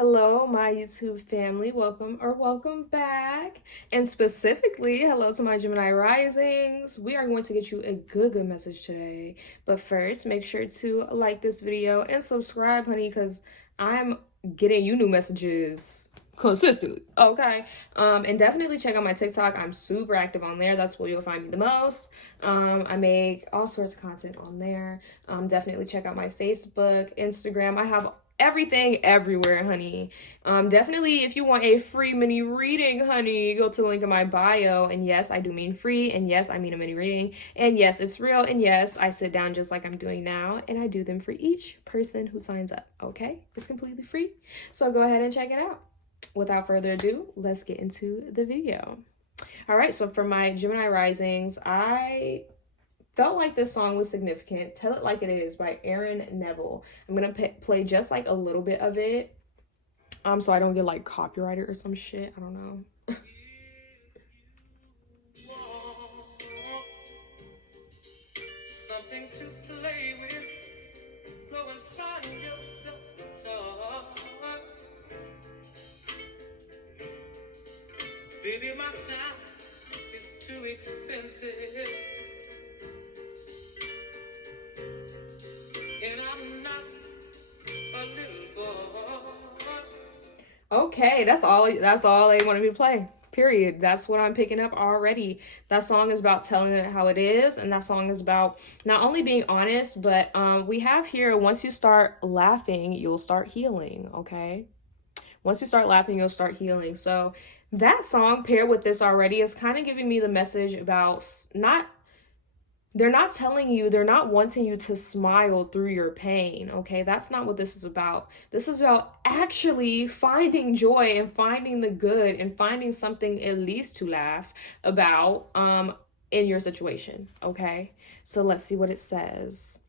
Hello, my YouTube family. Welcome back. And specifically, hello to my Gemini risings. We are going to get you a good message today. But first, make sure to like this video and subscribe, honey, because I'm getting you new messages consistently. Okay. And definitely check out my TikTok. I'm super active on there. That's where you'll find me the most. I make all sorts of content on there. Definitely check out my Facebook, Instagram. I have everything everywhere, honey. Definitely, if you want a free mini reading, honey, go to the link in my bio. And yes, I do mean free. And yes, I mean a mini reading. And yes, it's real. And yes, I sit down just like I'm doing now. And I do them for each person who signs up. Okay? It's completely free. So go ahead and check it out. Without further ado, let's get into the video. All right, so for my Gemini risings, I felt like this song was significant. Tell It Like It Is by Aaron Neville. I'm gonna play just like a little bit of it, so I don't get like copyrighted or some shit. I don't know. Something to play with. Go and find yourself a toy. Baby, my time is too expensive. And I'm not a little boy. Okay, that's all they wanted me to play. Period. That's what I'm picking up already. That song is about telling it how it is, and that song is about not only being honest, but we have here, once you start laughing, you'll start healing, okay? Once you start laughing, you'll start healing. So that song paired with this already is kind of giving me the message about they're not telling you, they're not wanting you to smile through your pain, okay? That's not what this is about. This is about actually finding joy and finding the good and finding something at least to laugh about in your situation, okay? So let's see what it says.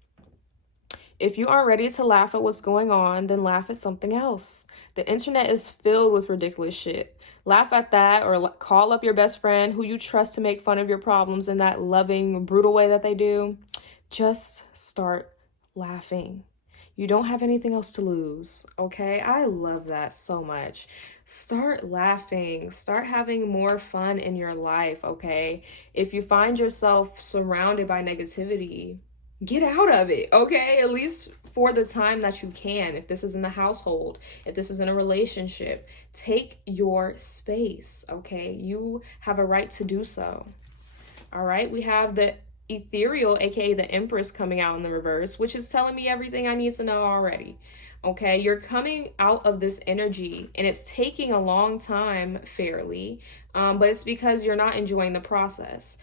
If you aren't ready to laugh at what's going on, then laugh at something else. The internet is filled with ridiculous shit. Laugh at that, or call up your best friend who you trust to make fun of your problems in that loving, brutal way that they do. Just start laughing. You don't have anything else to lose, okay? I love that so much. Start laughing. Start having more fun in your life, okay? If you find yourself surrounded by negativity, get out of it, okay? At least for the time that you can. If this is in the household, if this is in a relationship, take your space, okay? You have a right to do so. All right, we have the ethereal, aka the Empress, coming out in the reverse, which is telling me everything I need to know already. Okay, you're coming out of this energy and it's taking a long time, fairly, but it's because you're not enjoying the process.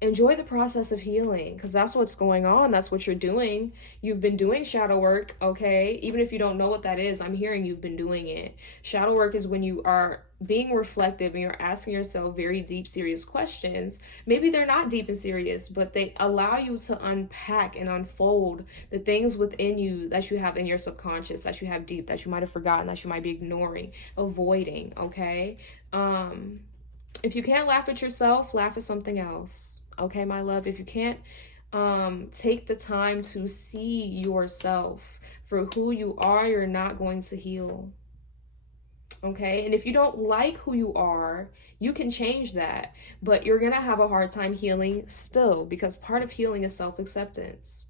Enjoy the process of healing, because that's what's going on. That's what you're doing. You've been doing shadow work, okay? Even if you don't know what that is, I'm hearing you've been doing it. Shadow work is when you are being reflective and you're asking yourself very deep, serious questions. Maybe they're not deep and serious, but they allow you to unpack and unfold the things within you that you have in your subconscious, that you have deep, that you might have forgotten, that you might be ignoring, avoiding, okay? If you can't laugh at yourself, laugh at something else. Okay, my love, if you can't take the time to see yourself for who you are, you're not going to heal. Okay, and if you don't like who you are, you can change that, but you're gonna have a hard time healing still, because part of healing is self-acceptance.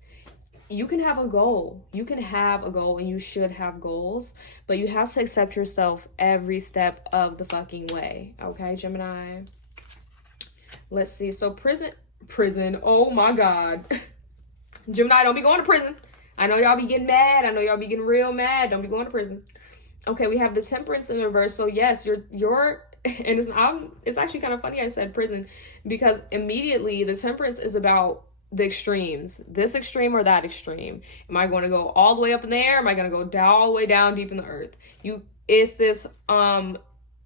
You can have a goal. You can have a goal, and you should have goals, but you have to accept yourself every step of the fucking way. Okay, Gemini? Let's see. So prison. Oh my God. Gemini, don't be going to prison. I know y'all be getting mad. I know y'all be getting real mad. Don't be going to prison. Okay, we have the Temperance in reverse. So yes, you're and it's actually kind of funny I said prison, because immediately the Temperance is about the extremes, this extreme or that extreme. Am I going to go all the way up in the air? Am I going to go all the way down deep in the earth? It's this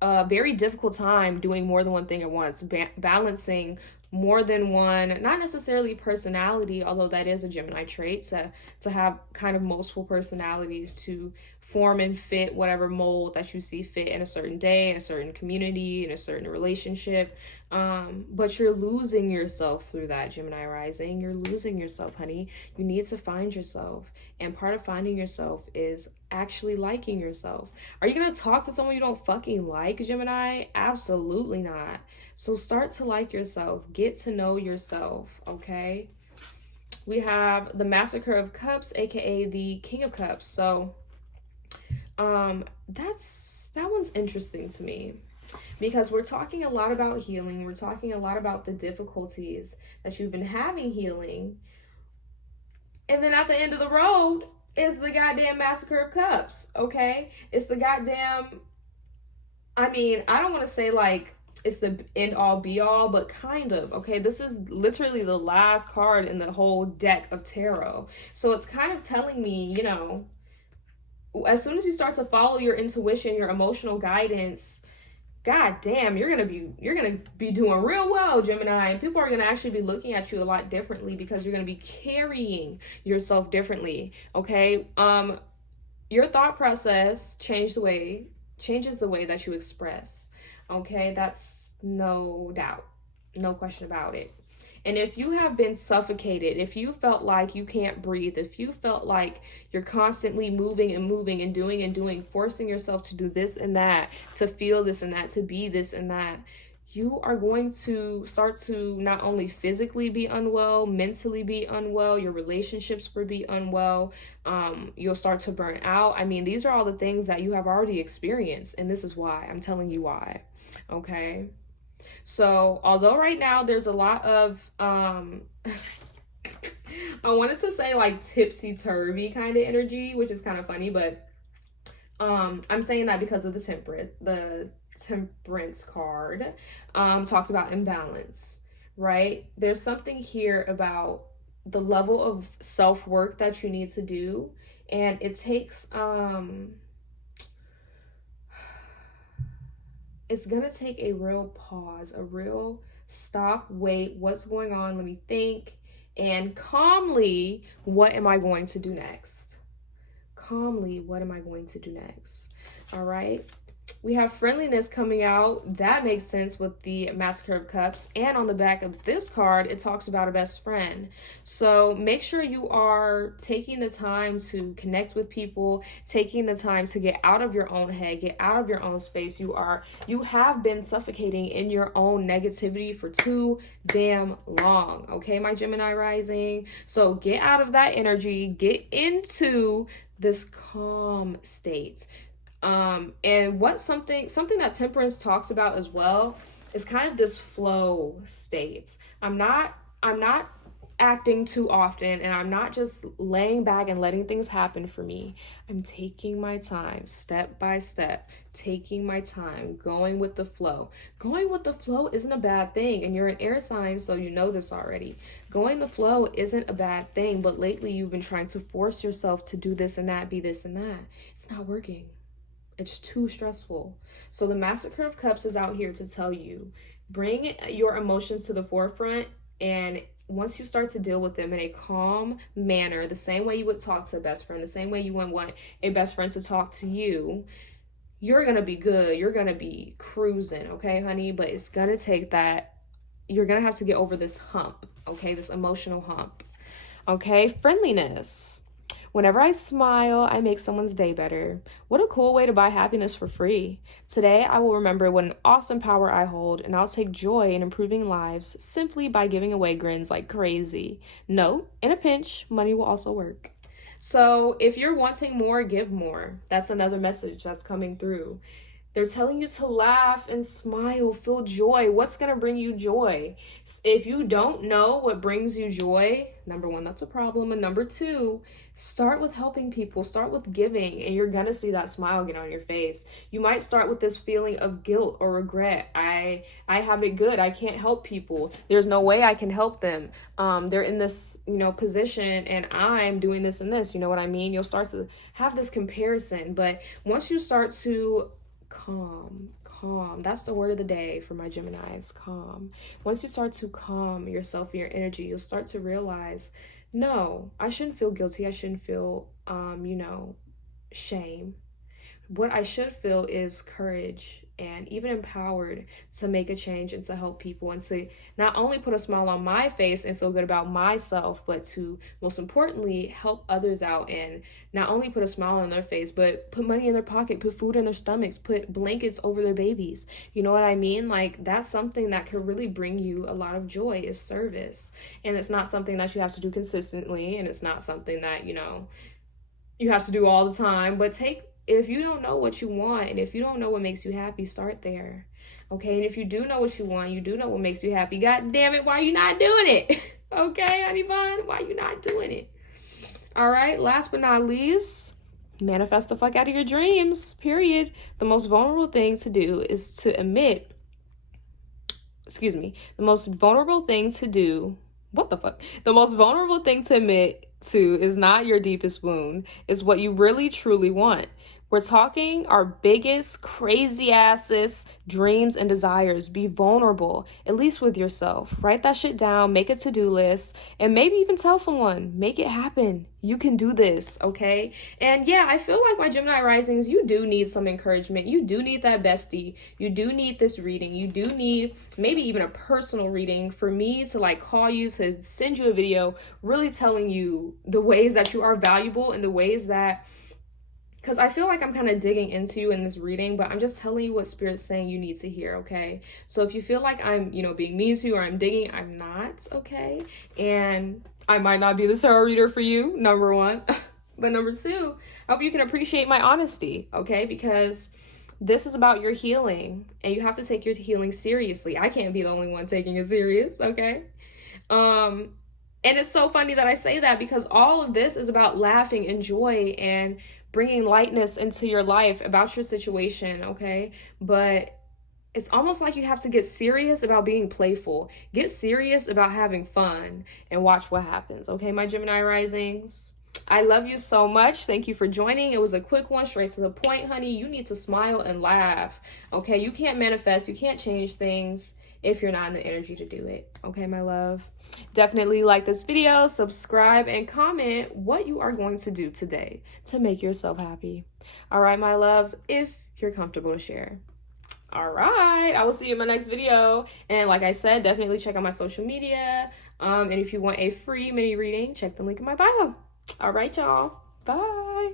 very difficult time doing more than one thing at once, balancing more than one, not necessarily personality, although that is a Gemini trait, to have kind of multiple personalities, to form and fit whatever mold that you see fit in a certain day, in a certain community, in a certain relationship. But you're losing yourself through that, Gemini rising. You're losing yourself, honey. You need to find yourself. And part of finding yourself is actually liking yourself. Are you going to talk to someone you don't fucking like, Gemini? Absolutely not. So start to like yourself. Get to know yourself, okay? We have the Massacre of Cups, aka the King of Cups. So that one's interesting to me, because we're talking a lot about healing. We're talking a lot about the difficulties that you've been having healing. And then at the end of the road is the goddamn Massacre of Cups, okay? It's the goddamn, I mean, I don't want to say like it's the end all be all, but kind of, okay? This is literally the last card in the whole deck of tarot. So it's kind of telling me, you know, as soon as you start to follow your intuition, your emotional guidance, god damn, you're gonna be doing real well, Gemini. And people are gonna actually be looking at you a lot differently, because you're gonna be carrying yourself differently, okay? Your thought process changes the way that you express, okay? That's no doubt, no question about it. And if you have been suffocated, if you felt like you can't breathe, if you felt like you're constantly moving and doing, forcing yourself to do this and that, to feel this and that, to be this and that, you are going to start to not only physically be unwell, mentally be unwell, your relationships will be unwell, you'll start to burn out. I mean, these are all the things that you have already experienced, and this is why. I'm telling you why, okay? So although right now there's a lot of I wanted to say like tipsy-turvy kind of energy, which is kind of funny, but I'm saying that because of the temperance card talks about imbalance, right? There's something here about the level of self-work that you need to do, and it takes it's gonna take a real pause, a real stop, wait, what's going on? Let me think. And calmly, what am I going to do next? Calmly, what am I going to do next? All right. We have friendliness coming out. That makes sense with the Massacre of Cups. And on the back of this card, it talks about a best friend. So make sure you are taking the time to connect with people, taking the time to get out of your own head, get out of your own space. You have been suffocating in your own negativity for too damn long. Okay, my Gemini rising. So get out of that energy, get into this calm state. And what something that temperance talks about as well is kind of this flow state. I'm not acting too often, and I'm not just laying back and letting things happen for me. I'm taking my time, step by step, taking my time, going with the flow. Going with the flow isn't a bad thing, and you're an air sign, so you know this already. Going the flow isn't a bad thing, but lately you've been trying to force yourself to do this and that, be this and that. It's not working. It's too stressful. So the Massacre of Cups is out here to tell you, bring your emotions to the forefront, and once you start to deal with them in a calm manner, the same way you would talk to a best friend, the same way you would want a best friend to talk to you, you're going to be good. You're going to be cruising, okay, honey? But it's going to take that. You're going to have to get over this hump, okay, this emotional hump, okay? Friendliness. Whenever I smile, I make someone's day better. What a cool way to buy happiness for free. Today, I will remember what an awesome power I hold, and I'll take joy in improving lives simply by giving away grins like crazy. Note, in a pinch, money will also work. So if you're wanting more, give more. That's another message that's coming through. They're telling you to laugh and smile, feel joy. What's going to bring you joy? If you don't know what brings you joy, number one, that's a problem. And number two, start with helping people, start with giving, and you're going to see that smile get on your face. You might start with this feeling of guilt or regret. I have it good. I can't help people. There's no way I can help them. They're in this, position, and I'm doing this and this. You know what I mean? You'll start to have this comparison. But once you start to calm, that's the word of the day for my Geminis, calm. Once you start to calm yourself and your energy, you'll start to realize, no, I shouldn't feel guilty. I shouldn't feel, shame. what I should feel is courage and even empowered to make a change and to help people and to not only put a smile on my face and feel good about myself, but to most importantly help others out and not only put a smile on their face, but put money in their pocket, put food in their stomachs, put blankets over their babies. You know what I mean? Like, that's something that could really bring you a lot of joy, is service. And it's not something that you have to do consistently, and it's not something that, you know, you have to do all the time. But if you don't know what you want, and if you don't know what makes you happy, start there. Okay, and if you do know what you want, you do know what makes you happy, god damn it, why you not doing it? Okay, honey bun, why you not doing it? All right, last but not least, manifest the fuck out of your dreams, period. The most vulnerable thing to do is to admit, the most vulnerable thing to do, what the fuck? The most vulnerable thing to admit to is not your deepest wound, is what you really truly want. We're talking our biggest, crazy assest dreams and desires. Be vulnerable, at least with yourself. Write that shit down, make a to-do list, and maybe even tell someone, make it happen. You can do this, okay? And yeah, I feel like my Gemini risings, you do need some encouragement. You do need that bestie. You do need this reading. You do need maybe even a personal reading for me to like call you, to send you a video really telling you the ways that you are valuable and the ways that, because I feel like I'm kind of digging into you in this reading, but I'm just telling you what Spirit's saying you need to hear, okay? So if you feel like I'm, you know, being mean to you or I'm digging, I'm not, okay? And I might not be the tarot reader for you, number one. But number two, I hope you can appreciate my honesty, okay? Because this is about your healing, and you have to take your healing seriously. I can't be the only one taking it serious, okay? And it's so funny that I say that, because all of this is about laughing and joy and bringing lightness into your life about your situation, okay? But it's almost like you have to get serious about being playful. Get serious about having fun and watch what happens, okay, my Gemini risings? I love you so much. Thank you for joining. It was a quick one, straight to the point, honey. You need to smile and laugh, okay? You can't manifest, you can't change things if you're not in the energy to do it, okay, my love? Definitely like this video, subscribe, and comment what you are going to do today to make yourself happy. All right, my loves, if you're comfortable to share. All right, I will see you in my next video. And like I said, definitely check out my social media. And if you want a free mini reading, check the link in my bio. All right, y'all. Bye.